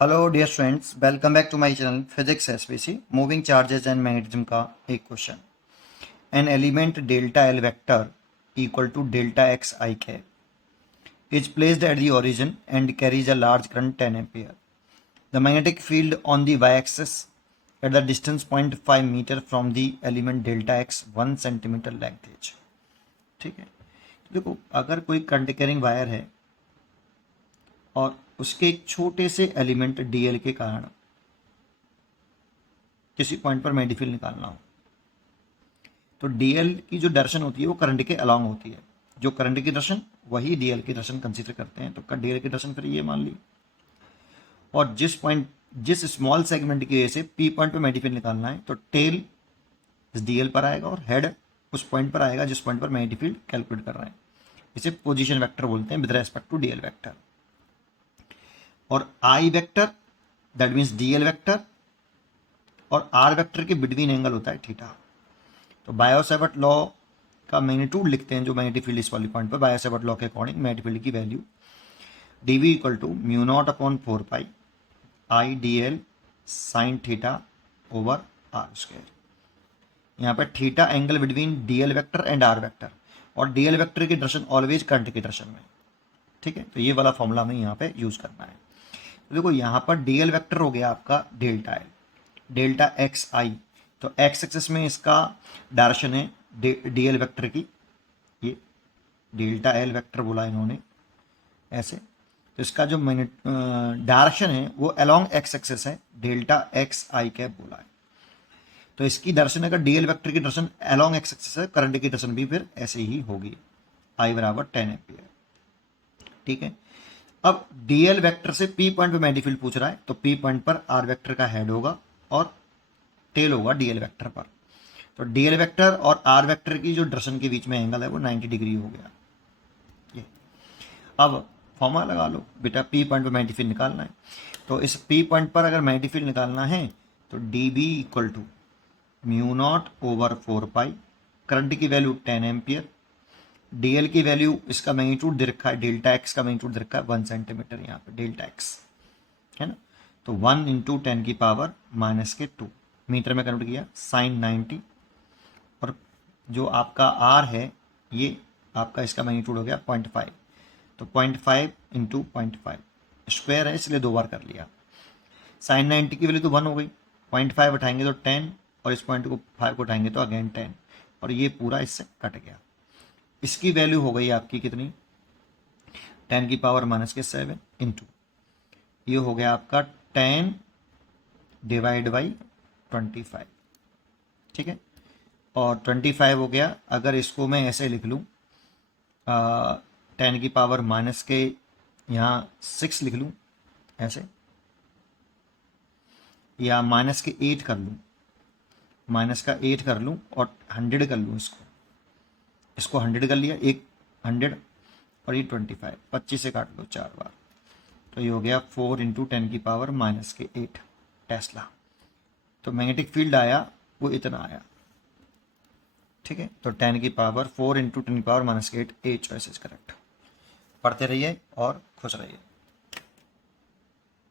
Hello dear students, welcome back to my channel physics SPC. Moving charges and magnetism का एक question. An element delta L vector equal to delta X I cap is placed at the origin and carries a large current 10 ampere. The magnetic field on the Y axis at the distance 0.5 metre from the element delta X 1 centimetre length is. ठीक है, तो देखो, अगर कोई current carrying wire है और उसके एक छोटे से एलिमेंट डीएल के कारण किसी पॉइंट पर मैग्नेटिक फील्ड निकालना हो, तो डीएल की जो डायरेक्शन होती है वो करंट के अलॉन्ग होती है। जो करंट की डायरेक्शन वही डीएल की डायरेक्शन कंसीडर करते हैं। तो डीएल की डायरेक्शन फिर ये मान ली, और जिस स्मॉल सेगमेंट की वजह से पी पॉइंट पे मैग्नेटिक फील्ड निकालना है, तो टेल इस डीएल पर आएगा और हेड उस पॉइंट पर आएगा जिस पॉइंट पर मैग्नेटिक फील्ड कैलकुलेट कर रहे हैं। इसे पोजीशन वेक्टर बोलते हैं with respect to DL vector. और I vector that means DL vector और आर वेक्टर के बिटवीन एंगल होता है थीटा। तो बायो-सैवर्ट लॉ का मैग्नीट्यूड लिखते हैं, जो मैग्नेटिक फील्ड इस वाली पॉइंट पर बायो-सैवर्ट लॉ के अकॉर्डिंग मैग्नेटिक फील्ड की value dv equal to mu not upon 4 pi I D L sine theta over R square. यहाँ पर theta angle between DL vector and R vector, और DL vector की direction always current की direction में। ठीक है, तो ये वाला फॉर्मूला हमें यहाँ पे यूज करना है। तो देखो, यहाँ पर डीएल वेक्टर हो गया आपका डेल्टा एल, डेल्टा एक्स आई। तो एक्स एक्सिस में इसका डायरेक्शन है डीएल वेक्टर की, ये डेल्टा एल वेक्टर बोला इन्होंने ऐसे। तो इसका जो डायरेक्शन है वो अलोंग एक्स एक्सिस है, डेल्टा एक्स आई कैप बोला है। तो इसकी डायरेक्शन अगर डीएल वेक्टर की डायरेक्शन अलोंग एक्स एक्सिस है, करंट की डायरेक्शन भी फिर ऐसे ही होगी, आई बराबर 10 एम्पियर। ठीक है, अब डीएल वेक्टर से पी पॉइंट पे मैग्नेटिक फील्ड पूछ रहा है, तो पी पॉइंट पर आर वेक्टर का हेड होगा और टेल होगा डीएल वेक्टर पर। तो डीएल वेक्टर और आर वेक्टर की जो डायरेक्शन के बीच में एंगल है वो 90 डिग्री हो गया। ये अब फॉर्मूला लगा लो बेटा, पी पॉइंट पर मैग्नेटिक फील्ड निकालना है। तो इस पी पॉइंट पर अगर मैग्नेटिक फील्ड निकालना है तो D B equal to mu not over 4 pi, current की वैल्यू 10 एम्पियर, डीएल की वैल्यू इसका मैग्नीट्यूड दे रखा है, डेल्टा एक्स का मैग्नीट्यूड दे रखा है 1 सेंटीमीटर, यहाँ पे डेल्टा एक्स है ना। तो 1 इंटू 10 की पावर माइनस के 2 मीटर में कन्वर्ट किया, साइन 90। और जो आपका आर है ये आपका इसका मैग्नीट्यूड हो गया 0.5। तो 0.5 इंटू 0.5 स्क्वायर है, इसलिए 2 बार कर लिया। साइन 90 की वैल्यू तो 1 हो गई, 0.5 उठाएंगे तो 10, और इस पॉइंट को 5 को उठाएंगे तो अगेन 10, और ये पूरा इससे कट गया। इसकी वैल्यू हो गई आपकी कितनी, 10 की पावर माइनस के 7 इंटू, ये हो गया आपका 10 डिवाइड बाई 25। ठीक है, और 25 हो गया। अगर इसको मैं ऐसे लिख लूँ, 10 की पावर माइनस के यहाँ 6 लिख लूँ ऐसे, या माइनस के 8 कर लूँ, माइनस का 8 कर लूँ और 100 कर लूँ, इसको 100 कर लिया, एक 100 और ये 25, 25 से काट लो 4 बार, तो ये हो गया 4 इंटू 10 की पावर माइनस के 8 टेस्ला। तो मैग्नेटिक फील्ड आया वो इतना आया। ठीक है, तो 10 की पावर 4 इंटू 10 की पावर माइनस के 8, ए चॉइस इज करेक्ट। पढ़ते रहिए और खुश रहिए।